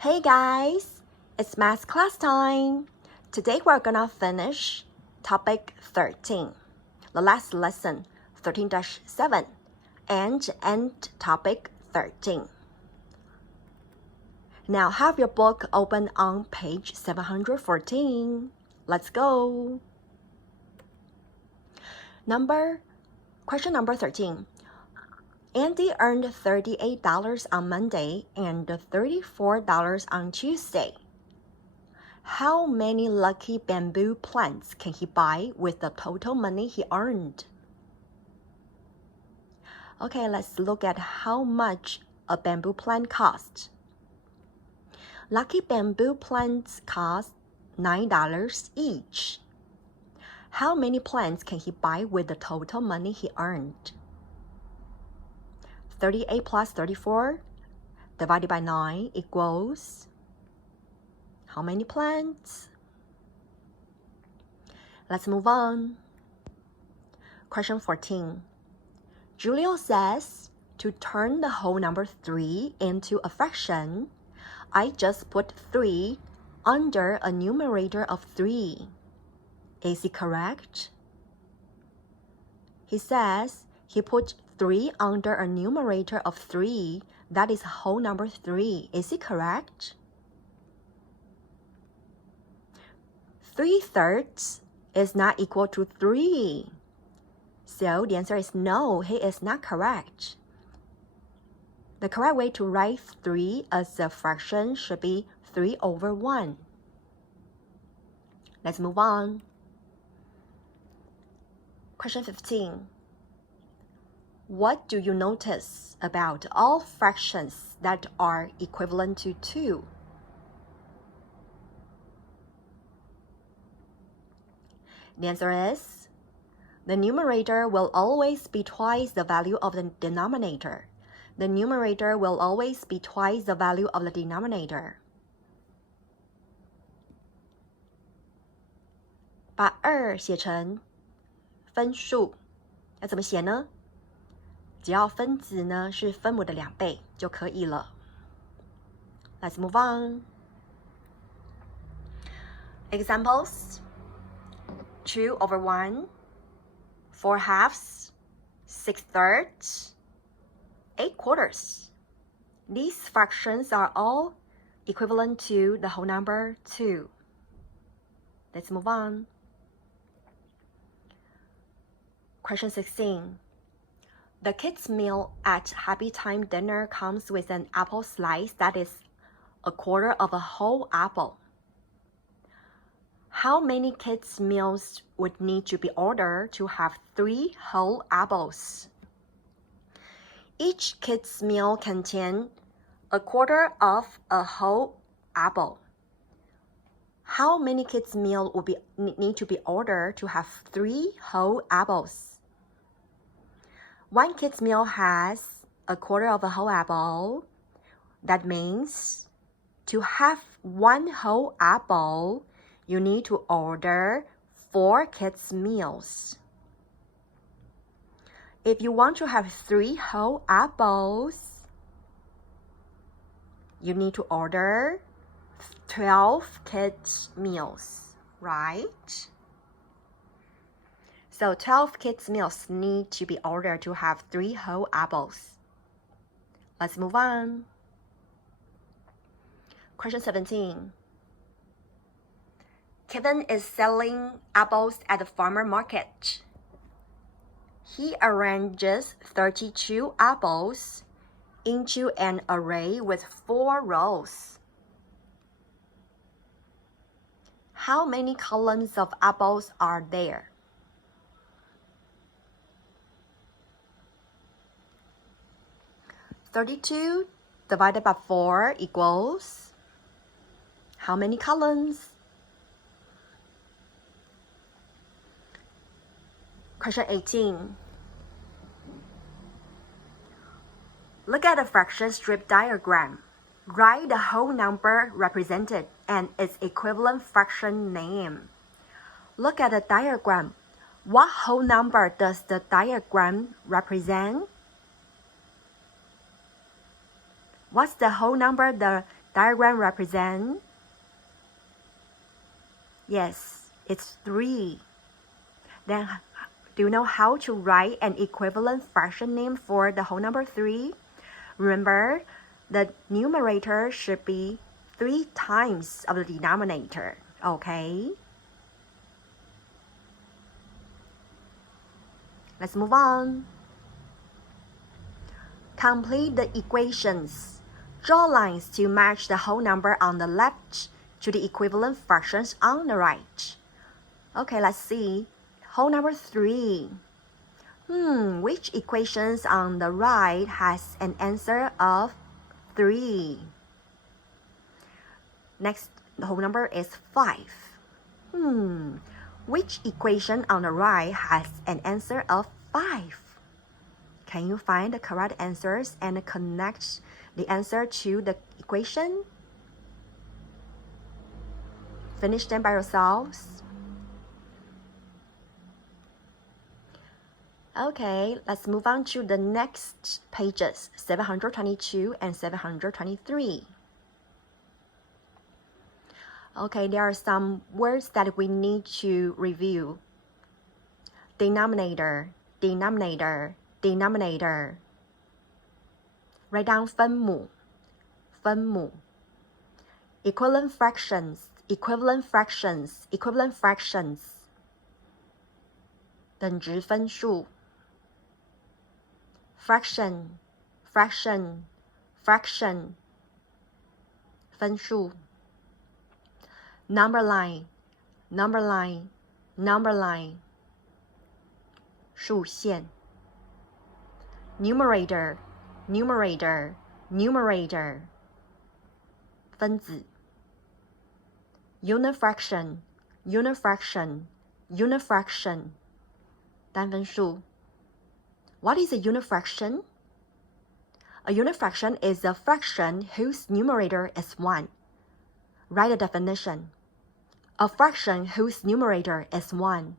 Hey guys, it's math class time. Today we're gonna finish topic 13, the last lesson 13-7, and end topic 13. Now have your book open on page 714. Let's go. Question number 13. Andy earned $38 on Monday and $34 on Tuesday. How many lucky bamboo plants can he buy with the total money he earned? Okay, let's look at how much a bamboo plant costs. Lucky bamboo plants cost $9 each. How many plants can he buy with the total money he earned? 38 plus 34 divided by 9 equals how many plants? Let's move on. Question 14. Julio says, to turn the whole number 3 into a fraction, I just put 3 under a numerator of 3. Is he correct? He says he put 3 under a numerator of 3. That is whole number 3. Is he correct? 3/3 is not equal to 3. So the answer is no, he is not correct. The correct way to write 3 as a fraction should be 3/1. Let's move on. Question 15. What do you notice about all fractions that are equivalent to 2? The answer is, the numerator will always be twice the value of the denominator. The numerator will always be twice the value of the denominator. 把2写成分数，要怎么写呢？只要分子呢是分母的2倍就可以了。Let's move on. Examples: 2/1, 4/2, 6/3, 8/4. These fractions are all equivalent to the whole number 2. Let's move on. Question 16. The kids' meal at Happy Time dinner comes with an apple slice that is 1/4 of a whole apple. How many kids' meals would need to be ordered to have 3 whole apples? Each kid's meal contains 1/4 of a whole apple. How many kids' meals would need to be ordered to have 3 whole apples? One kid's meal has 1/4 of a whole apple. That means to have 1 whole apple, you need to order 4 kids' meals. If you want to have 3 whole apples, you need to order 12 kids' meals, right? So 12 kids' meals need to be ordered to have 3 whole apples. Let's move on. Question 17. Kevin is selling apples at the farmer market. He arranges 32 apples into an array with 4 rows. How many columns of apples are there? (32) divided by 4 equals how many columns? Question 18. Look at the fraction strip diagram. Write the whole number represented and its equivalent fraction name. Look at the diagram. What whole number does the diagram represent? What's the whole number the Diagram represent, yes, it's 3. Then do you know how to write an equivalent fraction name for the whole number 3? Remember, the numerator should be 3 times of the denominator, okay? Let's move on. Complete the equations. Draw lines to match the whole number on the left to the equivalent fractions on the right. Okay, let's see. Whole number 3. Which equations on the right has an answer of 3? Next, the whole number is 5. Which equation on the right has an answer of 5? Can you find the correct answers and connect the answer to the equation? Finish them by yourselves. Okay, let's move on to the next pages, 722 and 723. Okay, there are some words that we need to review. Denominator, denominator, denominator. Write down 分母，分母。Equivalent fractions, equivalent fractions, equivalent fractions. 等值分数。Fraction, fraction, fraction. 分数。Number line, number line, number line. 数线。Numerator, numerator, numerator. 分子。Unit fraction, unit fraction, unit fraction. 单分数。What is a unit fraction? A unit fraction is a fraction whose numerator is 1. Write the definition. A fraction whose numerator is 1.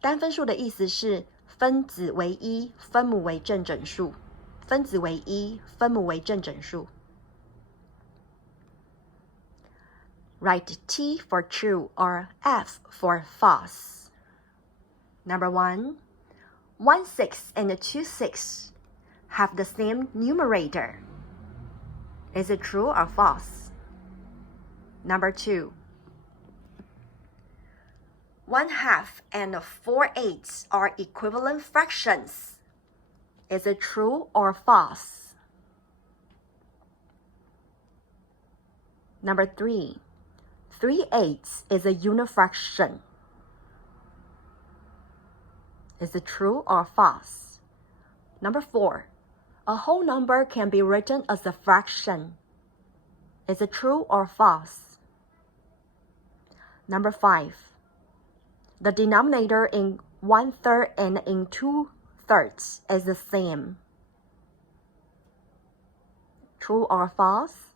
单分数的意思是分子为一，分母为正整数。分子为一，分母为正整数。Write T for true or F for false. Number 1, 1 6 and 2 6 have the same numerator. Is it true or false? Number 2, 1/2 and 4/8 are equivalent fractions. Is it true or false? Number 3, 3/8 is a unit fraction. Is it true or false? Number 4, a whole number can be written as a fraction. Is it true or false? Number 5, the denominator in 1/3 and in 2/3 is the same. True or false?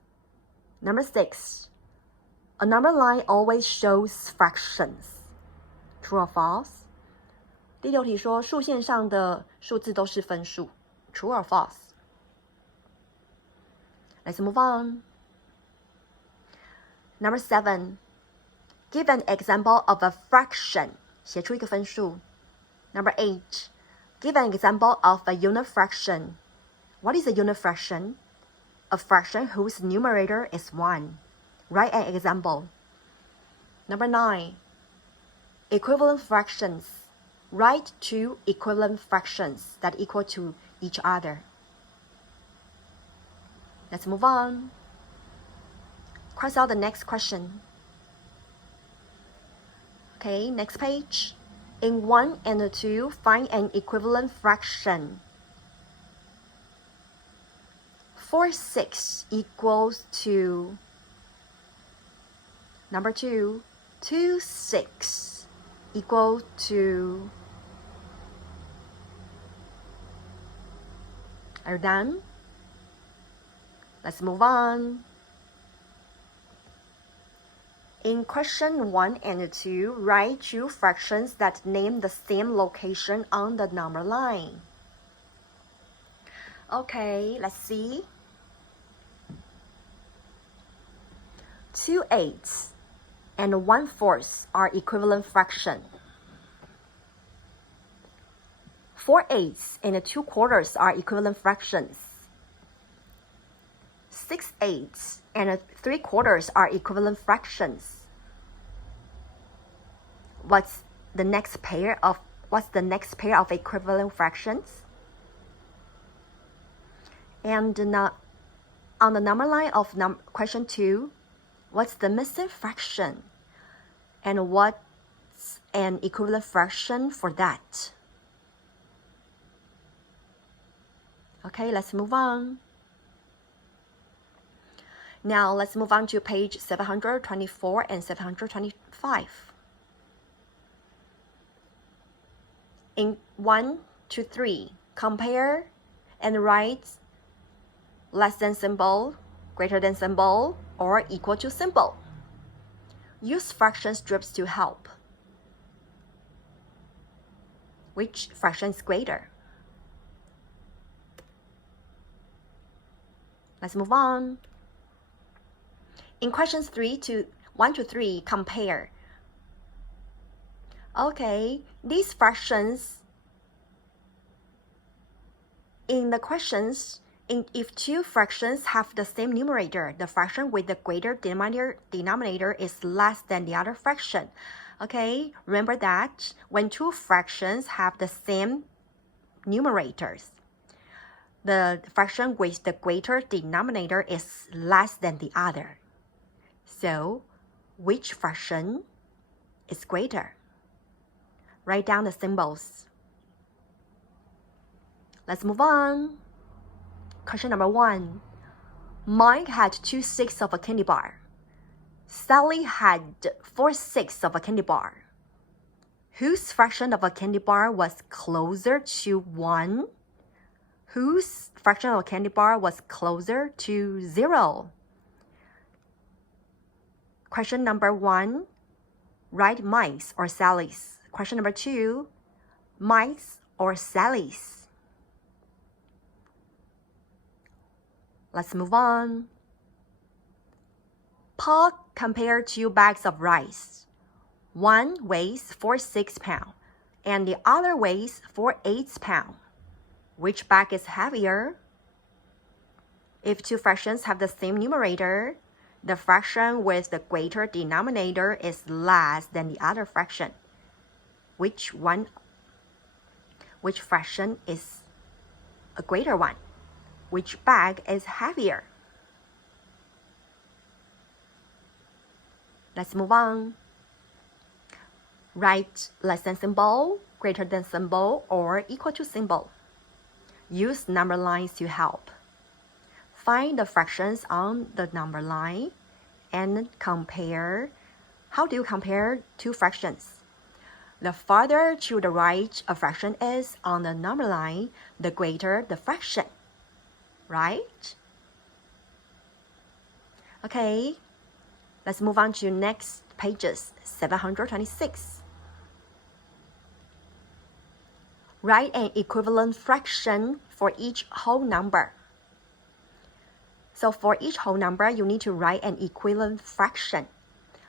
Number 6, a number line always shows fractions. True or false? 第六题说数线上的数字都是分数。True or false? Let's move on. Number 7. Give an example of a fraction. 写出一个分数。Number 8. Give an example of a unit fraction. What is a unit fraction? A fraction whose numerator is 1. Write an example. Number 9. Equivalent fractions. Write 2 equivalent fractions that equal to each other. Let's move on. Cross out the next question. Okay, next page. In 1 and 2, find an equivalent fraction. 4/6 equals to number 2. 2/6 equal to. Are you done? Let's move on. In question 1 and 2, write 2 fractions that name the same location on the number line. Okay, let's see. 2/8 and 1/4 are equivalent fraction. 4/8 and 2/4 are equivalent fractions. 6/8 and 3/4 are equivalent fractions. What's the next pair of equivalent fractions? And on the number line of question 2, what's the missing fraction? And what's an equivalent fraction for that? Okay, let's move on. Now let's move on to page 724 and 725. In 1 to 3, compare and write less than symbol, greater than symbol, or equal to symbol. Use fraction strips to help. Which fraction is greater? Let's move on. In questions 1 to 3, compare. Okay, these fractions in the questions, if two fractions have the same numerator, the fraction with the greater denominator is less than the other fraction. Okay, remember that when two fractions have the same numerators, the fraction with the greater denominator is less than the other. So, which fraction is greater? Write down the symbols. Let's move on. Question number 1. Mike had 2/6 of a candy bar. Sally had 4/6 of a candy bar. Whose fraction of a candy bar was closer to 1? Whose fraction of a candy bar was closer to 0? Question number 1, write Mike's or Sally's. Question number 2, Mike's or Sally's. Let's move on. Pa compared 2 bags of rice. One weighs 4/6 pounds and the other weighs 4/8 pounds. Which bag is heavier? If two fractions have the same numerator, the fraction with the greater denominator is less than the other fraction. Which fraction is a greater one? Which bag is heavier? Let's move on. Write less than symbol, greater than symbol, or equal to symbol. Use number lines to help. Find the fractions on the number line and compare. How do you compare two fractions? The farther to the right a fraction is on the number line, the greater the fraction, right? Okay, let's move on to next pages, 726. Write an equivalent fraction for each whole number. So for each whole number, you need to write an equivalent fraction.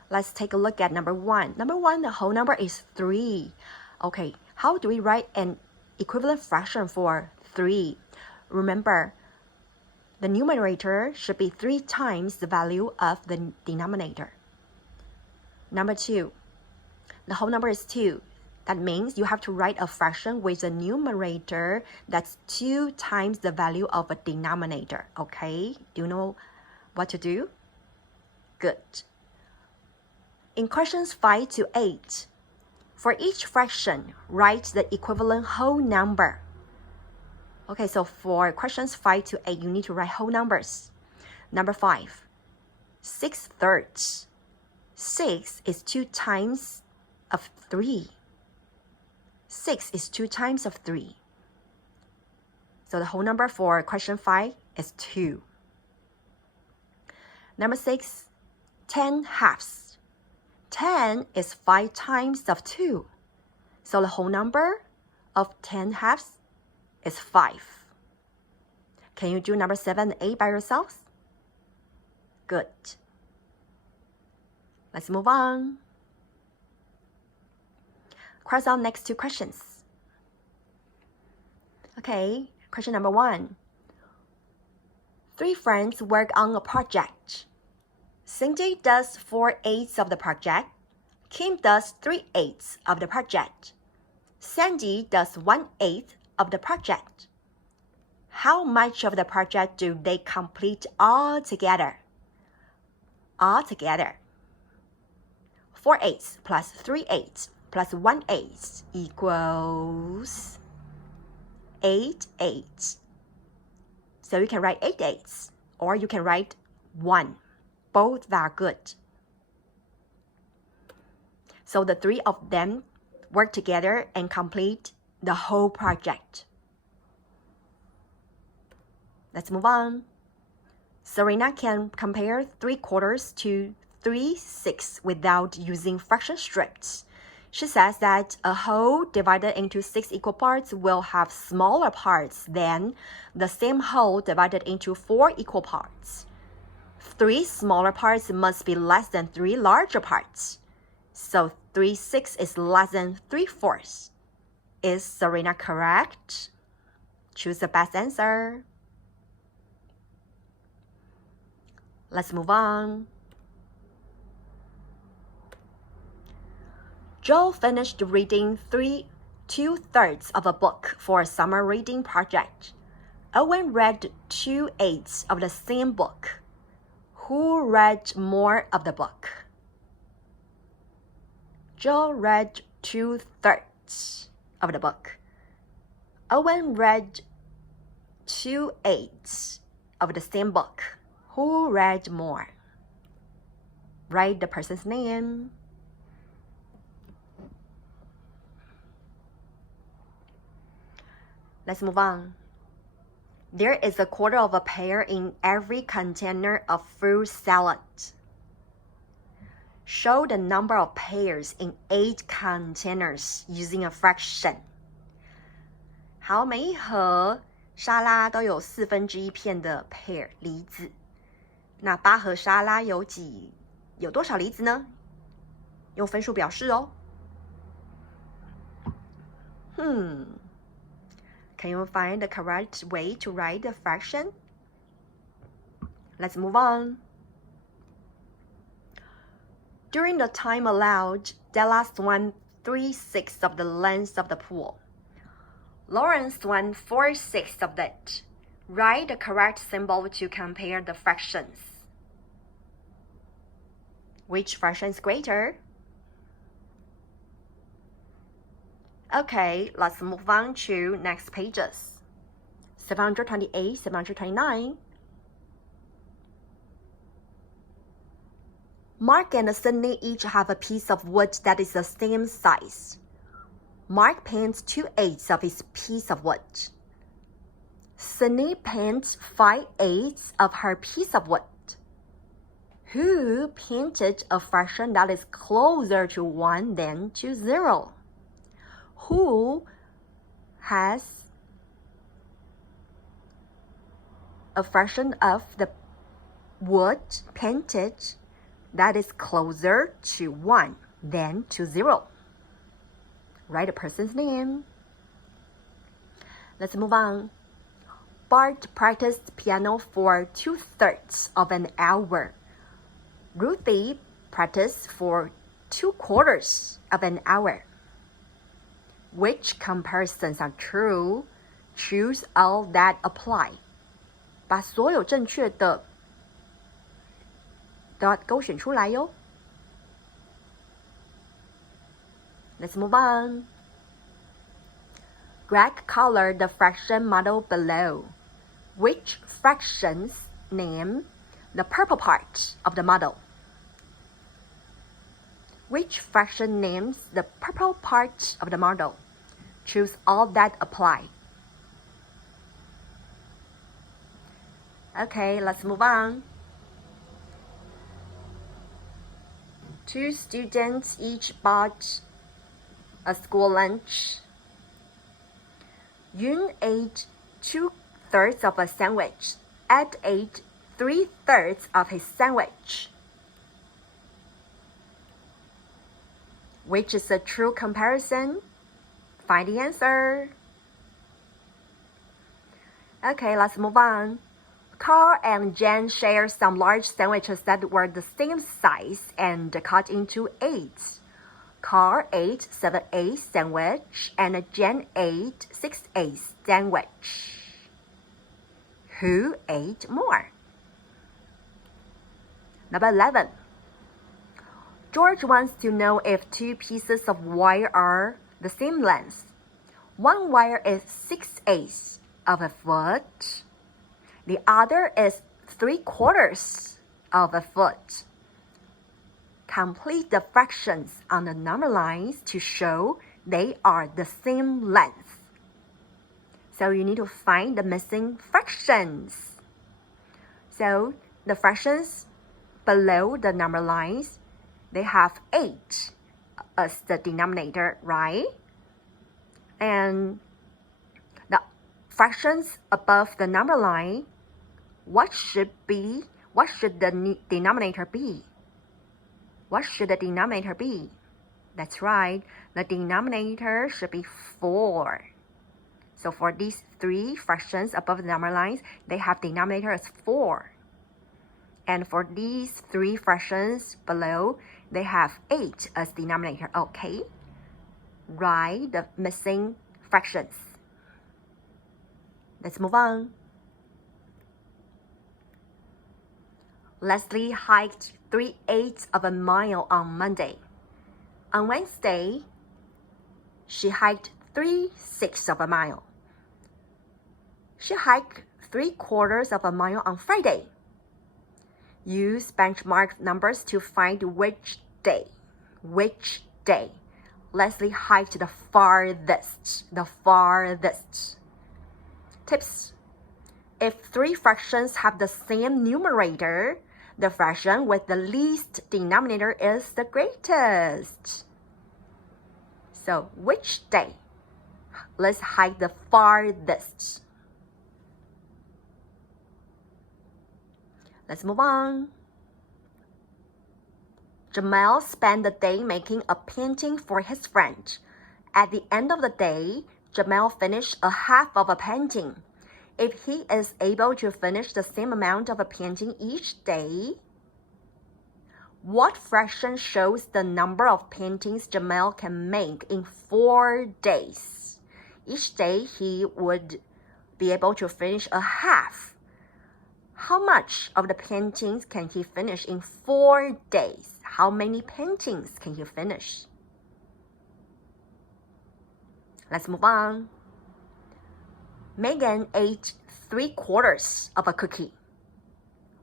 Let's take a look at number 1. Number 1, the whole number is 3. Okay, how do we write an equivalent fraction for 3? Remember, the numerator should be 3 times the value of the denominator. Number 2, the whole number is 2. That means you have to write a fraction with a numerator that's 2 times the value of a denominator. Okay, do you know what to do? Good. In questions 5 to 8, for each fraction, write the equivalent whole number. Okay, so for questions 5 to 8, you need to write whole numbers. Number 5, 6/3. 6 is 2 times of 3. 6 is 2 times of 3. So the whole number for question 5 is 2. Number 6, 10/2. 10 is 5 times of 2. So the whole number of 10/2 is 5. Can you do number 7 and 8 by yourselves? Good. Let's move on. Cross out next two questions. Okay, question number 1. 3 friends work on a project. Cindy does 4/8 of the project. Kim does 3/8 of the project. Sandy does 1/8 of the project. How much of the project do they complete all together? All together. 4/8 plus 3/8 plus 1/8 equals 8/8. So you can write 8/8 or you can write 1. Both are good. So the 3 of them work together and complete the whole project. Let's move on. Serena can compare 3/4 to 3/6 without using fraction strips. She says that a whole divided into 6 equal parts will have smaller parts than the same whole divided into 4 equal parts. 3 smaller parts must be less than 3 larger parts. So 3/6 is less than 3/4. Is Serena correct? Choose the best answer. Let's move on. Joe finished reading 2/3 of a book for a summer reading project. Owen read 2/8 of the same book. Who read more of the book? Joe read 2/3 of the book. Owen read 2/8 of the same book. Who read more? Write the person's name. Let's move on. There is a 1/4 of a pear in every container of fruit salad. Show the number of pears in 8 containers using a fraction. 好，每一盒沙拉都有1/4片的 pear 梨子。那8盒沙拉有多少梨子呢？用分数表示哦。Can you find the correct way to write the fraction? Let's move on. During the time allowed, Della swam 3/6 of the length of the pool. Lauren swam 4/6 of it. Write the correct symbol to compare the fractions. Which fraction is greater? Okay, let's move on to next pages. 728, 729. Mark and Sydney each have a piece of wood that is the same size. Mark paints 2/8 of his piece of wood. Sydney paints 5/8 of her piece of wood. Who painted a fraction that is closer to 1 than to 0? Who has a fraction of the wood painted that is closer to 1 than to 0? Write a person's name. Let's move on. Bart practiced piano for 2/3 of an hour. Ruthie practiced for 2/4 of an hour. Which comparisons are true? Choose all that apply. 把所有正确的都要勾选出来哟。Let's move on. Greg colored the fraction model below. Which fractions name the purple part of the model? Which fraction names the purple part of the model? Choose all that apply. Okay, let's move on. 2 students each bought a school lunch. Yun ate 2/3 of a sandwich. Ed ate 3/3 of his sandwich. Which is a true comparison? Find the answer. Okay, let's move on. Carl and Jen shared some large sandwiches that were the same size and cut into 8. Carl ate 7/8 sandwich and Jen ate 6/8 sandwich. Who ate more? Number 11. George wants to know if 2 pieces of wire are the same length. One wire is 6/8 of a foot. The other is 3/4 of a foot. Complete the fractions on the number lines to show they are the same length. So you need to find the missing fractions. So the fractions below the number lines, they have 8 as the denominator, right? And the fractions above the number line, what should the denominator be? What should the denominator be? That's right, the denominator should be 4. So for these 3 fractions above the number lines, they have denominator as 4. And for these 3 fractions below, they have 8 as denominator. Okay, write the missing fractions. Let's move on. Leslie hiked 3/8 of a mile on Monday. On Wednesday, she hiked 3/6 of a mile. She hiked 3/4 of a mile on Friday. Use benchmark numbers to find which day. Leslie hiked the farthest. Tips. If 3 fractions have the same numerator, the fraction with the least denominator is the greatest. So, which day? Let's hike the farthest. Let's move on. Jamal spent the day making a painting for his friend. At the end of the day, Jamal finished a half of a painting. If he is able to finish the same amount of a painting each day, what fraction shows the number of paintings Jamal can make in 4 days? Each day he would be able to finish a half. How much of the paintings can he finish in 4 days? How many paintings can he finish? Let's move on. Megan ate 3/4 of a cookie.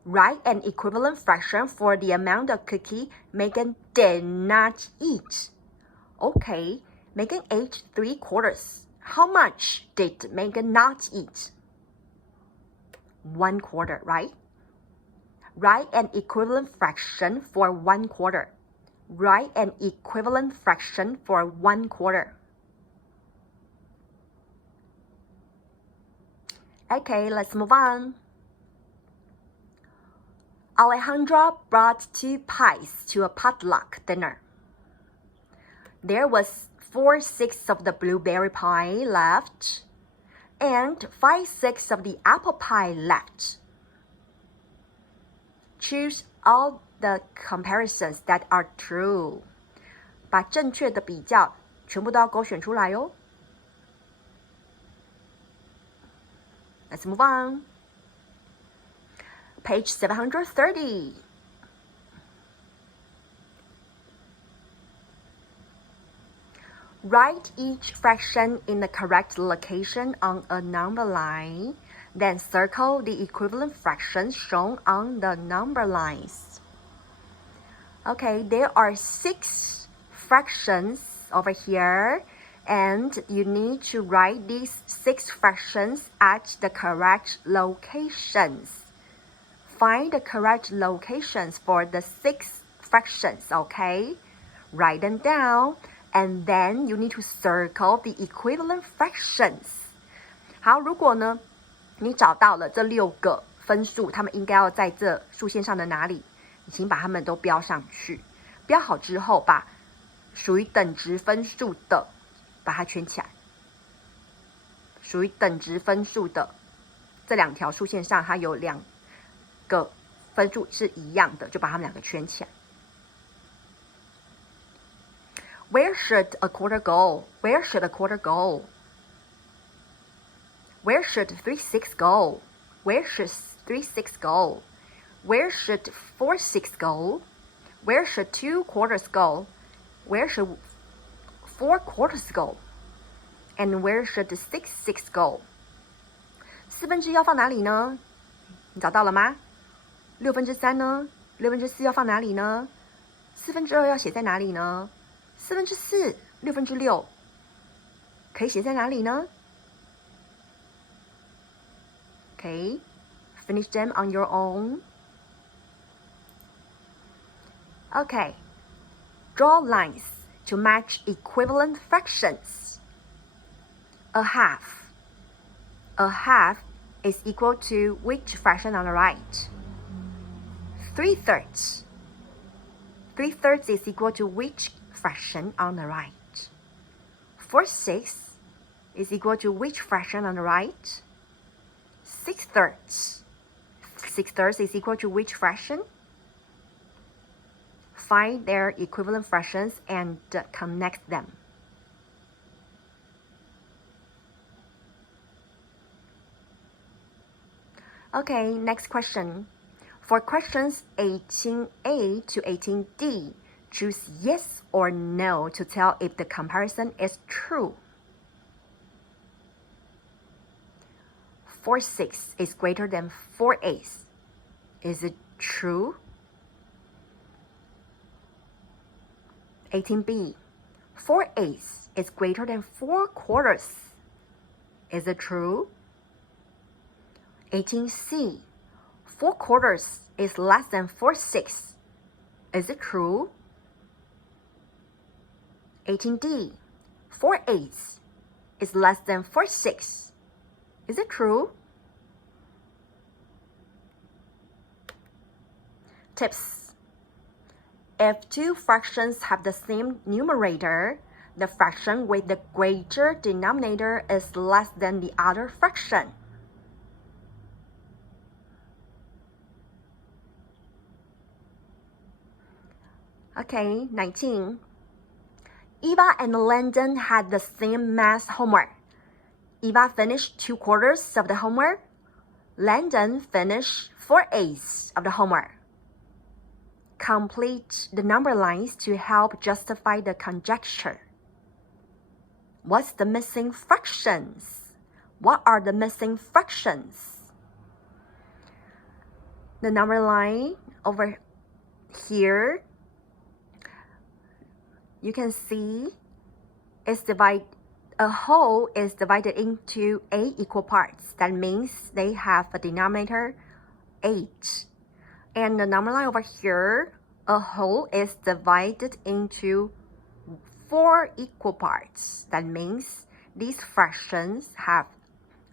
Write an equivalent fraction for the amount of cookie Megan did not eat. Okay, Megan ate 3/4. How much did Megan not eat? 1/4, right? Write an equivalent fraction for 1/4. Write an equivalent fraction for 1/4. Okay, let's move on. Alejandra brought 2 pies to a potluck dinner. There was 4/6 of the blueberry pie left and 5/6 of the apple pie left. Choose all the comparisons that are true. 把正确的比较全部都要勾选出来哦。Let's move on. Page 730. Write each fraction in the correct location on a number line, then circle the equivalent fractions shown on the number lines. Okay, there are 6 fractions over here, and you need to write these 6 fractions at the correct locations. Find the correct locations for the 6 fractions, okay? Write them down, and then you need to circle the equivalent fractions. 好，如果呢，你找到了这6个分数，它们应该要在这数线上的哪里？请把它们都标上去。标好之后，把属于等值分数的，把它圈起来。属于等值分数的这两条数线上，它有两个分数是一样的，就把它们两个圈起来。Where should a quarter go? Where should a quarter go? Where should 3/6 go? Where should 3/6 go? Where should 4/6 go? Where should 2/4 go? Where should 4/4 go? And where should 6/6 go? 1/4要放哪里呢？你找到了吗？3/6呢？4/6要放哪里呢？2/4要写在哪里呢？4/4 6/6可以写在哪里呢？Okay, finish them on your own. Okay, draw lines to match equivalent fractions. A half. A half is equal to which fraction on the right? 3/3. 3/3 is equal to which fraction on the right? 4/6 is equal to which fraction on the right? 6/3. 6/3 is equal to which fraction? Find their equivalent fractions and connect them. Okay, next question. For questions 18A to 18D, choose yes or no to tell if the comparison is true. 4/6 is greater than 4/8. Is it true? 18B. 4/8 is greater than 4/4. Is it true? 18C. 4/4 is less than 4/6. Is it true? 18D. 4/8 is less than 4/6. Is it true? Tips. If two fractions have the same numerator, the fraction with the greater denominator is less than the other fraction. Okay, 19. Eva and Landon had the same math homework. Eva finished 2/4 of the homework. Landon finished 4/8 of the homework. Complete the number lines to help justify the conjecture. What's the missing fractions? What are the missing fractions? The number line over here, you can see a whole is divided into 8 equal parts. That means they have a denominator 8. And the number line over here, a whole is divided into 4 equal parts. That means these fractions have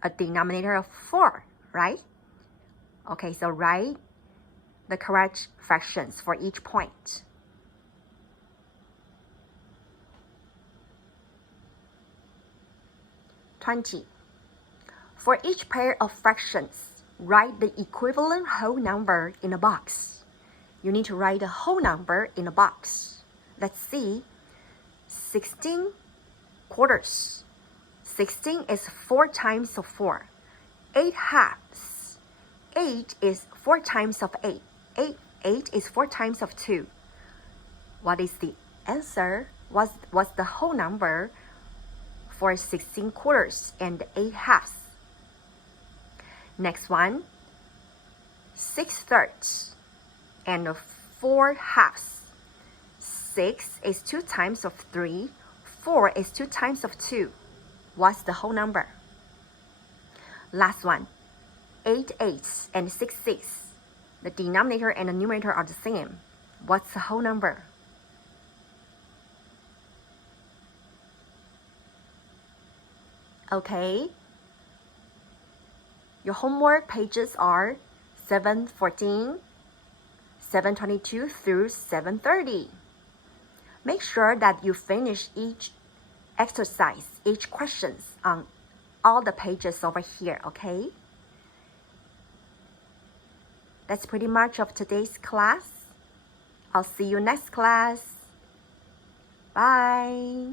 a denominator of 4, right? Okay, so write the correct fractions for each point. 20. For each pair of fractions, write the equivalent whole number in a box. You need to write the whole number in a box. Let's see. 16/4. 16 is 4 times of 4. 8/2. 8 is 4 times of 8. 8 is 4 times of 2. What is the answer? What's the whole number for 16/4 and 8/2? Next one, 6/3 and 4/2. 6 is 2 times of 3. 4 is 2 times of 2. What's the whole number? Last one, 8/8 and 6/6. The denominator and the numerator are the same. What's the whole number? Okay. Your homework pages are 714, 722 through 730. Make sure that you finish each exercise, each questions on all the pages over here, okay? That's pretty much of today's class. I'll see you next class. Bye.